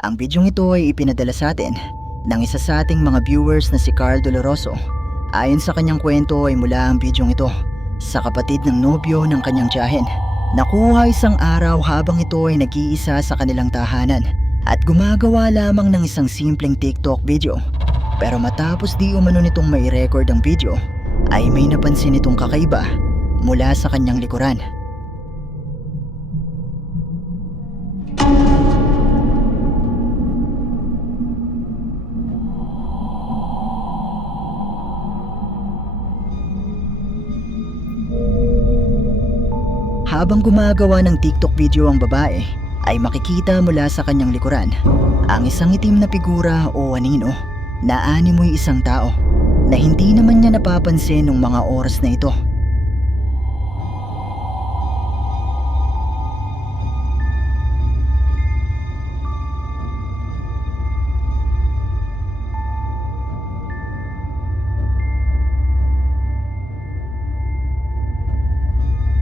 Ang bidyong ito ay ipinadala sa atin ng isa sa ating mga viewers na si Carl Doloroso. Ayon sa kanyang kwento ay mula ang bidyong ito sa kapatid ng nobyo ng kanyang tiyahin. Nakuha isang araw habang ito ay nag-iisa sa kanilang tahanan at gumagawa lamang ng isang simpleng TikTok video. Pero matapos di umano nitong may record ang video, ay may napansin itong kakaiba mula sa kanyang likuran. Habang gumagawa ng TikTok video ang babae, ay makikita mula sa kanyang likuran ang isang itim na figura o anino na animoy isang tao na hindi naman niya napapansin nung mga oras na ito.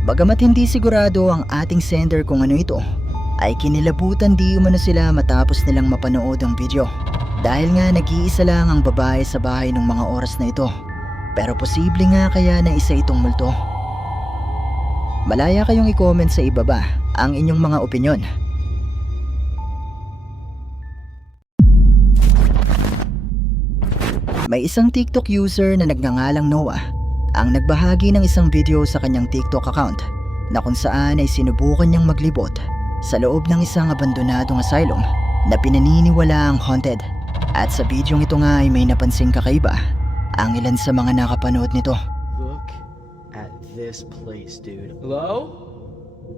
Bagamat hindi sigurado ang ating sender kung ano ito, ay kinilabutan di umano sila matapos nilang mapanood ang video. Dahil nga nag-iisa lang ang babae sa bahay ng mga oras na ito. Pero posible nga kaya na isa itong multo. Malaya kayong i-comment sa ibaba ang inyong mga opinyon. May isang TikTok user na nagngangalang Noah ang nagbahagi ng isang video sa kanyang TikTok account na kung saan ay sinubukan niyang maglibot sa loob ng isang abandonadong asylum na pinaniniwalaang haunted. At sa bidyong ito nga ay may napansing kakaiba ang ilan sa mga nakapanood nito. Look at this place, dude. Hello?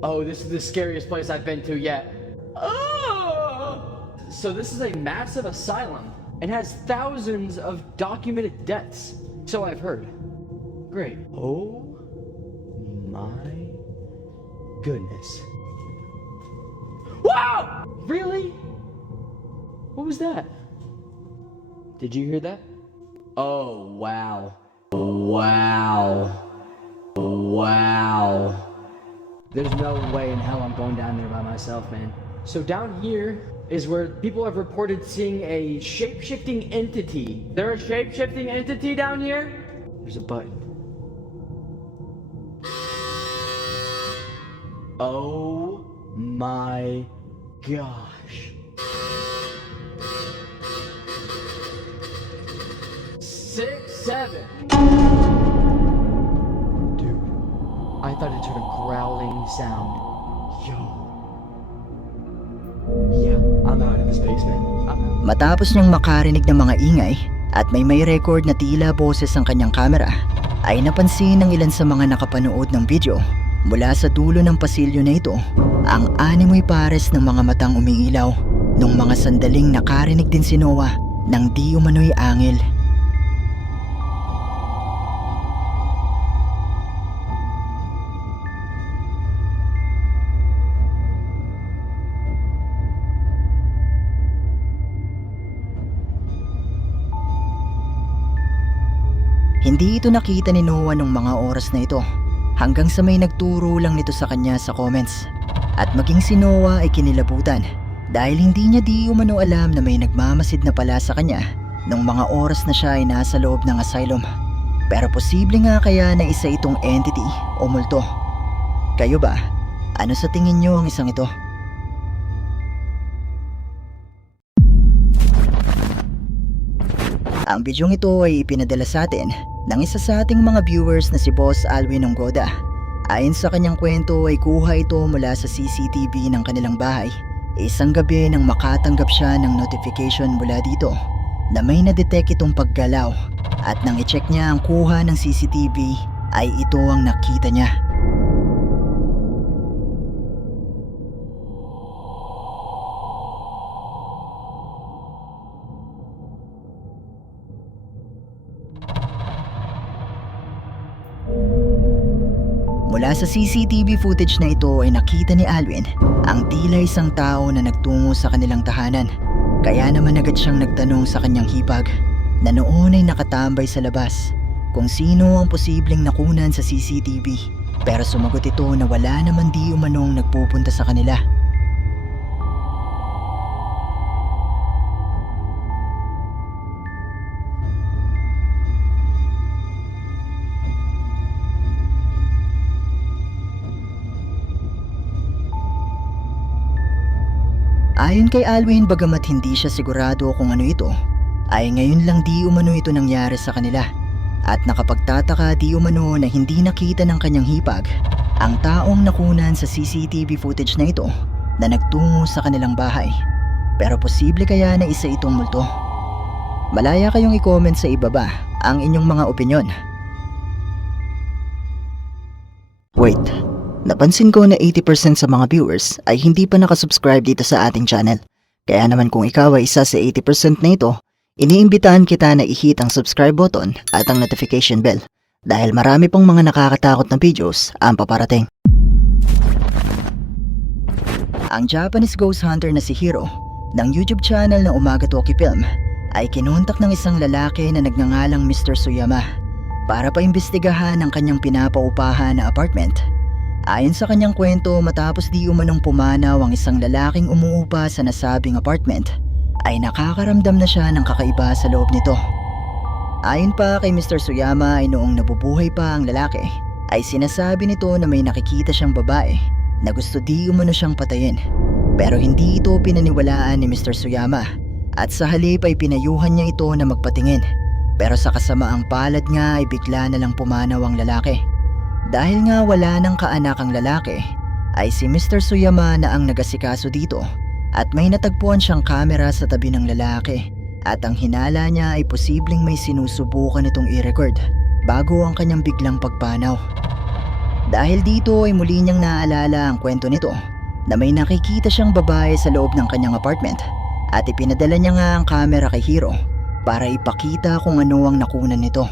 Oh, this is the scariest place I've been to yet. Oh! So this is a massive asylum and has thousands of documented deaths. So I've heard. Great. Oh my goodness. Wow! Really? What was that? Did you hear that? Oh, wow. Wow. Wow. There's no way in hell I'm going down there by myself, man. So down here is where people have reported seeing a shape-shifting entity. There a shape-shifting entity down here? There's a button. Oh my gosh. 6, 7. Dude, I thought it heard a growling sound. Yo. Yeah, I'm out of this basement. Matapos niyang makarinig ng mga ingay at may record na tila boses ang kanyang kamera, ay napansin ng ilan sa mga nakapanood ng video mula sa dulo ng pasilyo na ito ang animoy pares ng mga matang umiilaw nung mga sandaling nakarinig din si Noah ng di umano'y angel. Hindi ito nakita ni Noah nung mga oras na ito hanggang sa may nagturo lang nito sa kanya sa comments. At maging si Noah ay kinilabutan dahil hindi niya di umano alam na may nagmamasid na pala sa kanya nung mga oras na siya ay nasa loob ng asylum. Pero posible nga kaya na isa itong entity o multo. Kayo ba? Ano sa tingin niyo ang isang ito? Ang bidyong ito ay ipinadala sa atin ng isa sa ating mga viewers na si Boss Alwin Onggoda. Ayon sa kanyang kwento ay kuha ito mula sa CCTV ng kanilang bahay. Isang gabi nang makatanggap siya ng notification mula dito na may na-detect itong paggalaw, at nang i-check niya ang kuha ng CCTV ay ito ang nakita niya. Mula sa CCTV footage na ito ay nakita ni Alwin ang tila isang tao na nagtungo sa kanilang tahanan. Kaya naman agad siyang nagtanong sa kanyang hipag na noon ay nakatambay sa labas kung sino ang posibleng nakunan sa CCTV. Pero sumagot ito na wala naman di umanong nagpupunta sa kanila. Ayon kay Alwin, bagamat hindi siya sigurado kung ano ito, ay ngayon lang di umano ito nangyari sa kanila. At nakapagtataka di umano na hindi nakita ng kanyang hipag ang taong nakunan sa CCTV footage na ito na nagtungo sa kanilang bahay. Pero posible kaya na isa itong multo? Malaya kayong i-comment sa ibaba ang inyong mga opinyon. Wait, napansin ko na 80% sa mga viewers ay hindi pa nakasubscribe dito sa ating channel. Kaya naman kung ikaw ay isa sa 80% na ito, iniimbitahan kita na i-hit ang subscribe button at ang notification bell dahil marami pong mga nakakatakot na videos ang paparating. Ang Japanese ghost hunter na si Hiro ng YouTube channel na Umaga Toki Film ay kinontak ng isang lalaki na nagngangalang Mr. Suyama para paimbestigahan ang kanyang pinapaupahan na apartment. Ayon sa kanyang kwento, matapos di umanong pumanaw ang isang lalaking umuupa sa nasabing apartment, ay nakakaramdam na siya ng kakaiba sa loob nito. Ayon pa kay Mr. Suyama ay noong nabubuhay pa ang lalaki, ay sinasabi nito na may nakikita siyang babae na gusto di umano siyang patayin. Pero hindi ito pinaniwalaan ni Mr. Suyama at sa halip ay pinayuhan niya ito na magpatingin. Pero sa kasamaang palad nga ay bigla na lang pumanaw ang lalaki. Dahil nga wala nang kaanak ang lalaki, ay si Mr. Suyama na ang nagasikaso dito at may natagpuan siyang kamera sa tabi ng lalaki at ang hinala niya ay posibleng may sinusubukan itong i-record bago ang kanyang biglang pagpanaw. Dahil dito ay muli niyang naalala ang kwento nito na may nakikita siyang babae sa loob ng kanyang apartment at ipinadala niya nga ang kamera kay Hiro para ipakita kung ano ang nakunan nito.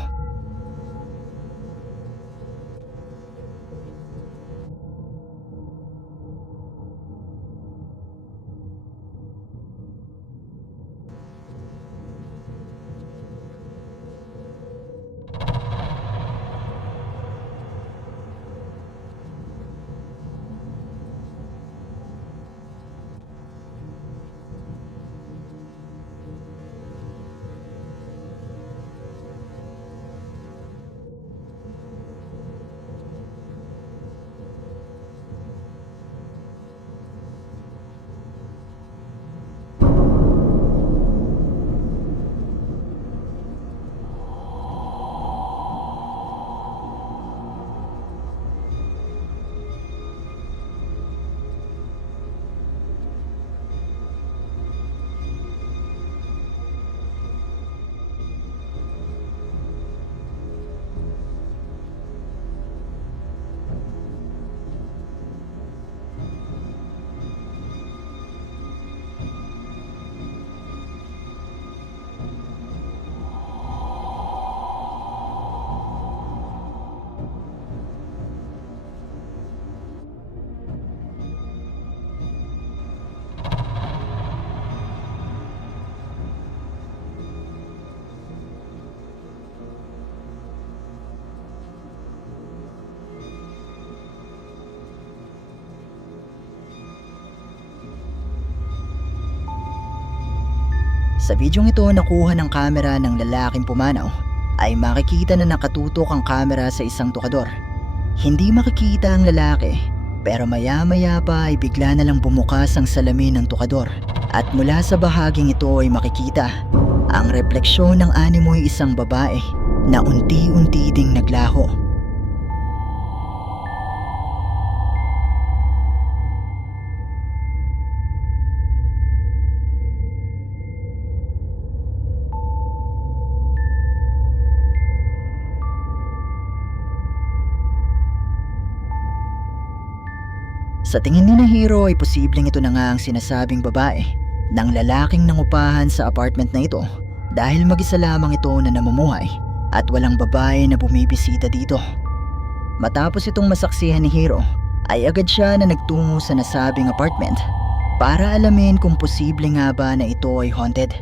Sa bidyong ito nakuha ng kamera ng lalaking pumanaw ay makikita na nakatutok ang kamera sa isang tukador. Hindi makikita ang lalaki pero maya-maya pa ay bigla na lang bumukas ang salamin ng tukador at mula sa bahaging ito ay makikita ang refleksyon ng animoy isang babae na unti-unti ding naglaho. Sa tingin ni na Hiro ay posibleng ito na nga ang sinasabing babae ng lalaking nangupahan sa apartment na ito dahil mag-isa lamang ito na namumuhay at walang babae na bumibisita dito. Matapos itong masaksihan ni Hiro ay agad siya na nagtungo sa nasabing apartment para alamin kung posible nga ba na ito ay haunted.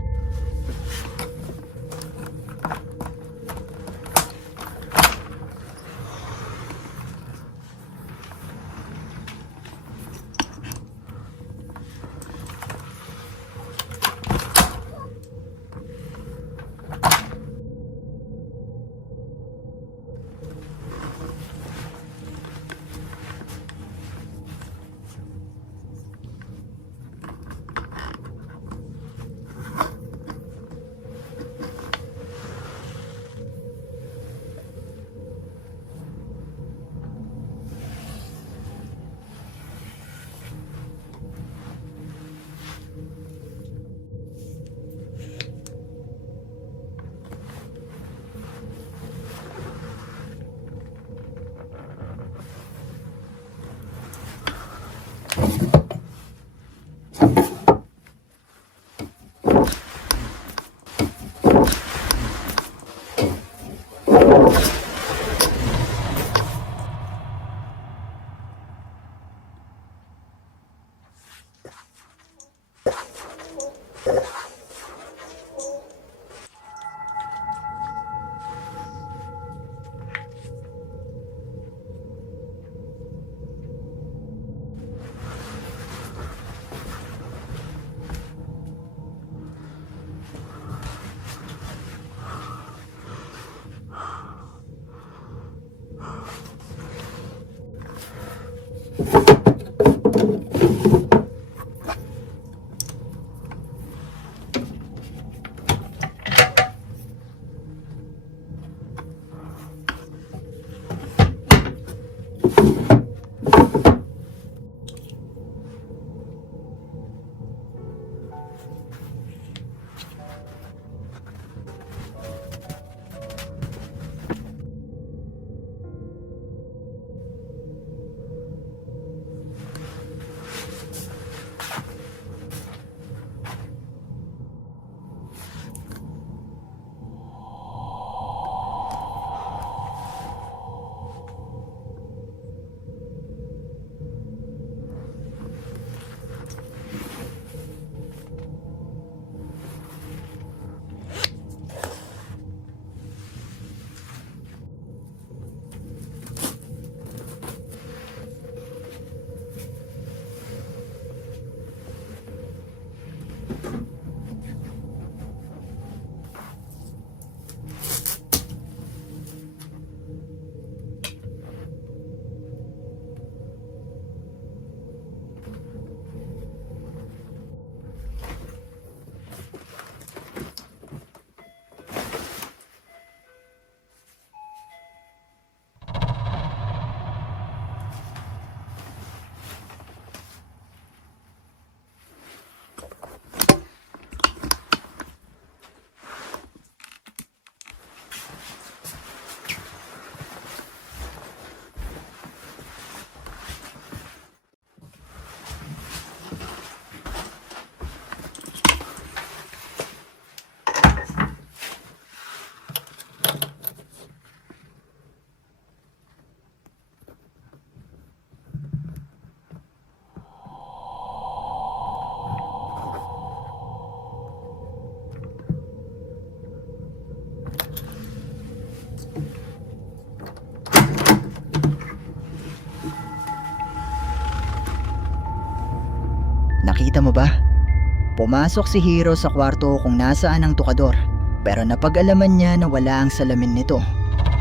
Nakita mo ba? Pumasok si Hiro sa kwarto kung nasaan ang tukador, pero napag-alaman niya na wala ang salamin nito.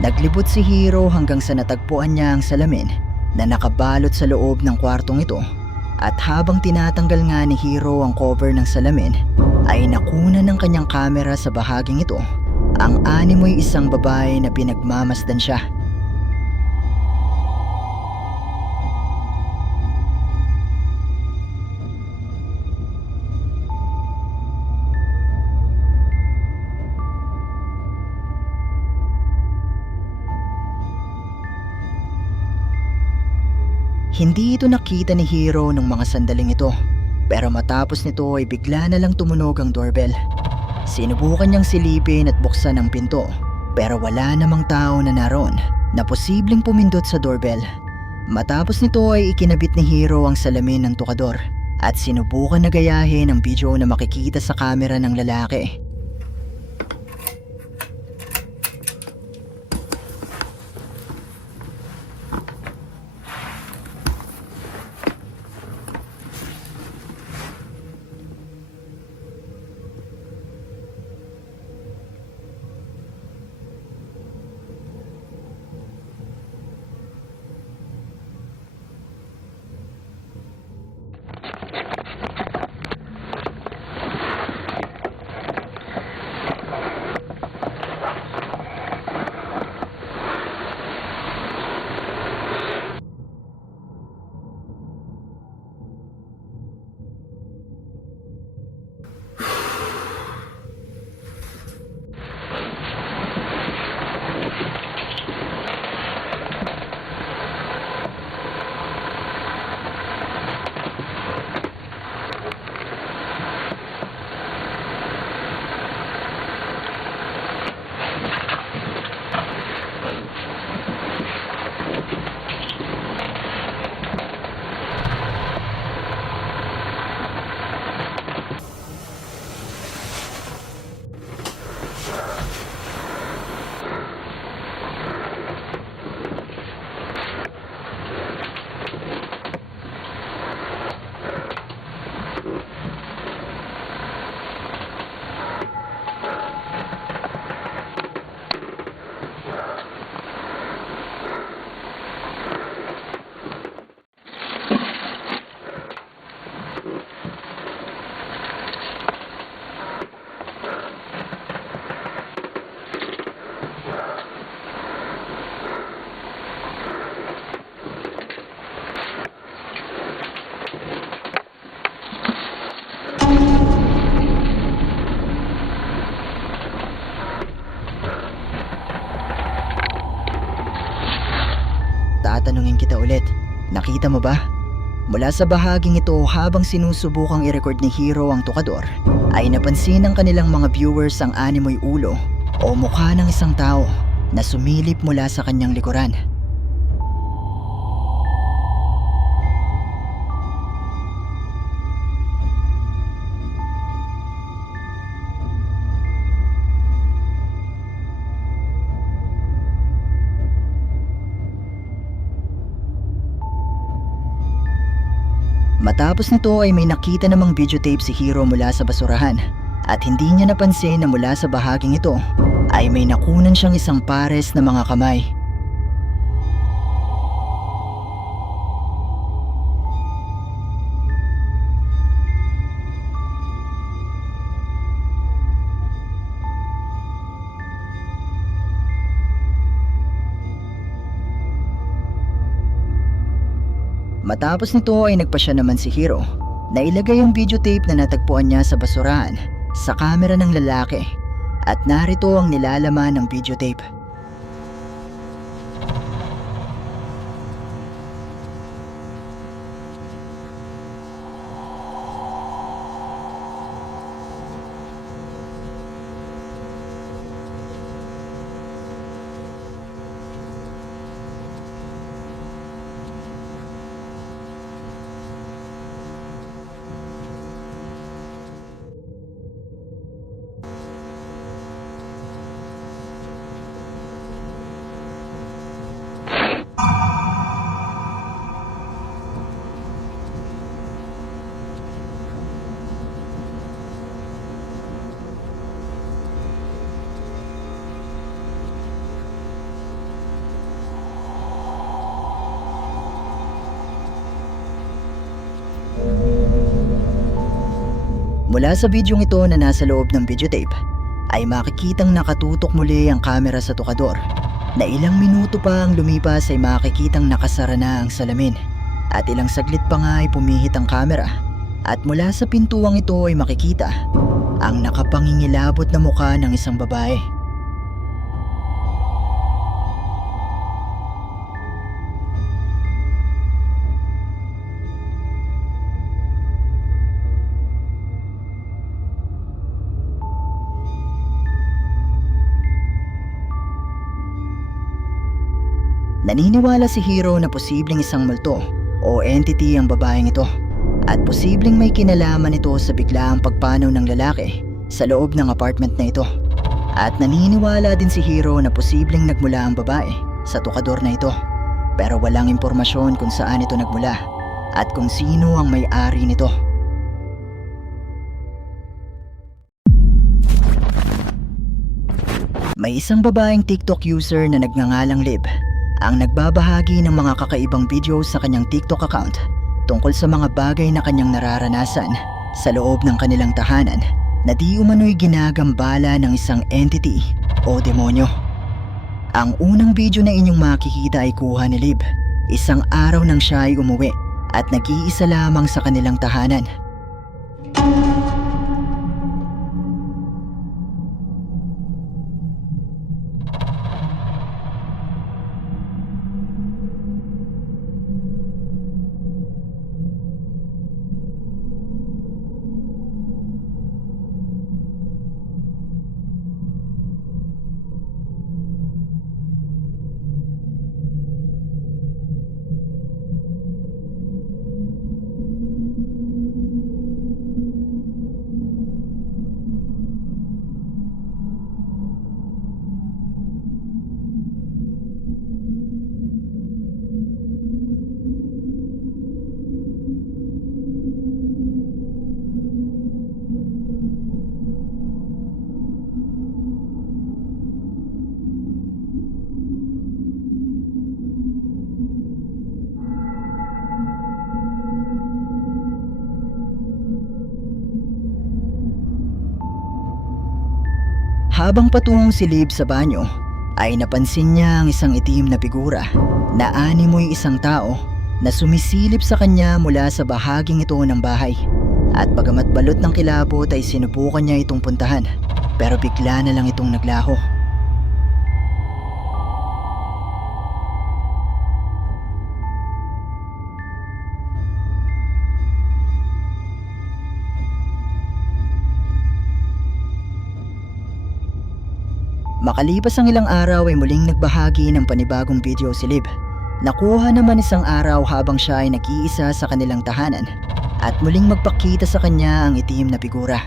Naglibot si Hiro hanggang sa natagpuan niya ang salamin na nakabalot sa loob ng kwartong ito. At habang tinatanggal nga ni Hiro ang cover ng salamin, ay nakuna ng kanyang kamera sa bahaging ito ang animoy isang babae na pinagmamasdan siya. Hindi ito nakita ni Hiro nung mga sandaling ito, pero matapos nito ay bigla na lang tumunog ang doorbell. Sinubukan niyang silipin at buksan ang pinto, pero wala namang tao na naroon na posibleng pumindot sa doorbell. Matapos nito ay ikinabit ni Hiro ang salamin ng tukador at sinubukan na gayahin ang video na makikita sa kamera ng lalaki. tatanungin kita ulit. Nakita mo ba? Mula sa bahaging ito habang sinusubukang i-record ni Hiro ang tukador, ay napansin ng kanilang mga viewers ang animoy ulo o mukha ng isang tao na sumilip mula sa kanyang likuran. Matapos nito ay may nakita namang videotape si Hiro mula sa basurahan at hindi niya napansin na mula sa bahaging ito ay may nakunan siyang isang pares na mga kamay. Matapos nito ay nagpasya naman si Hiro na ilagay ang videotape na natagpuan niya sa basurahan sa kamera ng lalaki at narito ang nilalaman ng videotape. Mula sa bidyong ito na nasa loob ng videotape ay makikitang nakatutok muli ang kamera sa tukador na ilang minuto pa ang lumipas ay makikitang nakasara na ang salamin at ilang saglit pa nga ay pumihit ang kamera at mula sa pintuang ito ay makikita ang nakapangingilabot na mukha ng isang babae. Naniniwala si Hiro na posibleng isang multo o entity ang babaeng ito at posibleng may kinalaman ito sa biglaang pagpanaw ng lalaki sa loob ng apartment na ito. At naniniwala din si Hiro na posibleng nagmula ang babae sa tukador na ito pero walang impormasyon kung saan ito nagmula at kung sino ang may-ari nito. May isang babaeng TikTok user na nagngangalang Lib ang nagbabahagi ng mga kakaibang videos sa kanyang TikTok account tungkol sa mga bagay na kanyang nararanasan sa loob ng kanilang tahanan na di umano'y ginagambala ng isang entity o demonyo. Ang unang video na inyong makikita ay kuha ni Lib isang araw nang siya ay umuwi at nag-iisa lamang sa kanilang tahanan. Habang patungong si Lib sa banyo, ay napansin niya ang isang itim na figura na animoy isang tao na sumisilip sa kanya mula sa bahaging ito ng bahay. At bagamat balot ng kilabot ay sinubukan niya itong puntahan, pero bigla na lang itong naglaho. Makalipas ang ilang araw ay muling nagbahagi ng panibagong video si Liv. Nakuha naman isang araw habang siya ay nag-iisa sa kanilang tahanan at muling magpakita sa kanya ang itim na figura.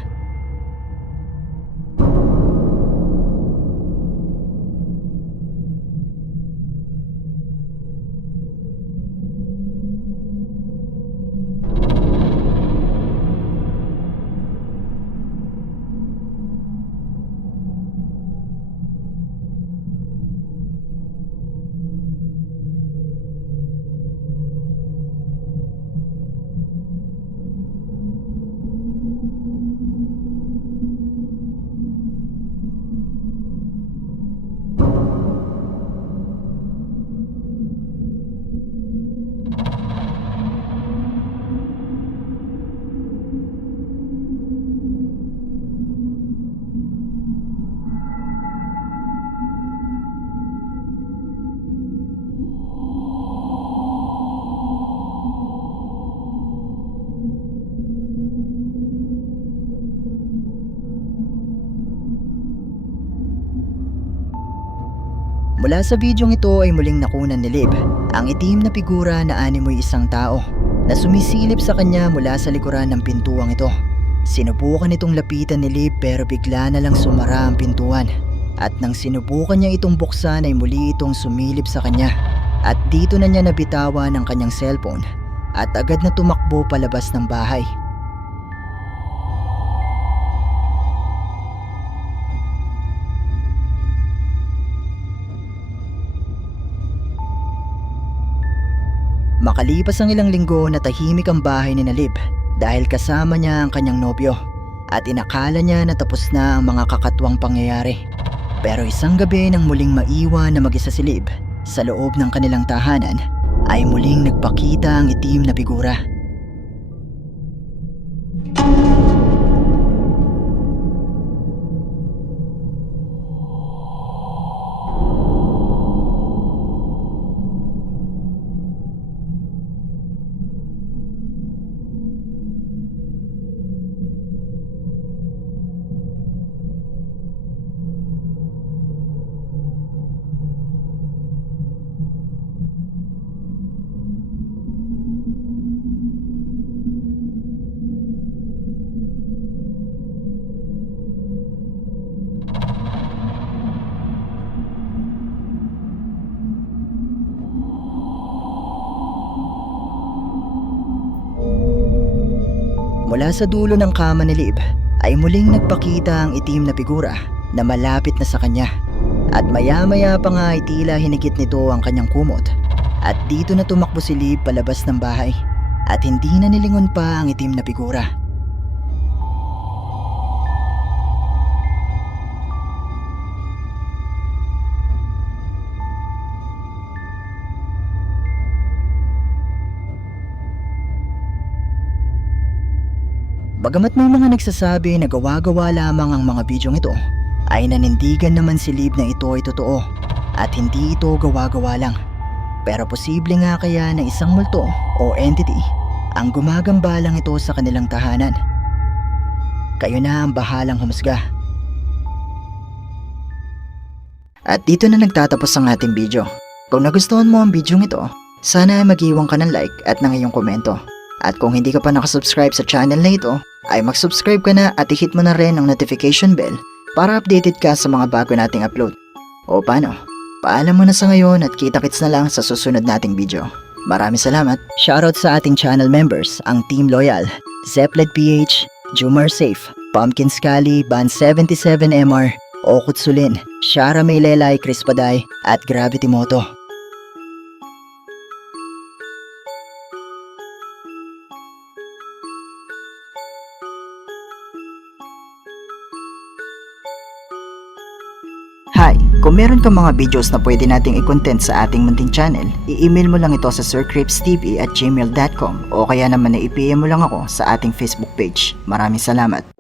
Mula sa bidyong ito ay muling nakunan ni Liv ang itim na figura na animoy isang tao na sumisilip sa kanya mula sa likuran ng pintuang ito. Sinubukan itong lapitan ni Liv pero bigla na lang sumara ang pintuan at nang sinubukan niya itong buksan ay muli itong sumilip sa kanya at dito na niya nabitawan ang kanyang cellphone at agad na tumakbo palabas ng bahay. Makalipas ang ilang linggo na tahimik ang bahay ni Liv dahil kasama niya ang kanyang nobyo at inakala niya na tapos na ang mga kakatwang pangyayari. Pero isang gabi nang muling maiwan na mag-isa si Liv sa loob ng kanilang tahanan ay muling nagpakita ang itim na figura. Mula sa dulo ng kama ni Liv ay muling nagpakita ang itim na figura na malapit na sa kanya. At maya-maya pa nga ay tila hinigit nito ang kanyang kumot. At dito na tumakbo si Liv palabas ng bahay at hindi na nilingon pa ang itim na figura. Bagamat may mga nagsasabi na gawa-gawa lamang ang mga bidyong ito, ay nanindigan naman si Liv na ito ay totoo at hindi ito gawa-gawa lang. Pero posible nga kaya na isang multo o entity ang gumagambalang ito sa kanilang tahanan. Kayo na ang bahalang humusga. At dito na nagtatapos ang ating video. Kung nagustuhan mo ang bidyong ito, sana ay mag-iwan ka ng like at ng iyong komento. At kung hindi ka pa nakasubscribe sa channel na ito, ay mag-subscribe ka na at i-hit mo na rin ang notification bell para updated ka sa mga bago nating upload. O paano? Paalam mo na sa ngayon at kita-kits na lang sa susunod nating video. Maraming salamat. Shoutout sa ating channel members, ang Team Loyal, Zepled PH, Jumar Safe, Pumpkin Scully, Ban 77MR, Okut Sulin, Shara Maylelay Crispaday, at Gravity Moto. Hi! Kung meron kang mga videos na pwede nating i-content sa ating munting channel, i-email mo lang ito sa sircripstv@gmail.com o kaya naman na i-PM mo lang ako sa ating Facebook page. Maraming salamat!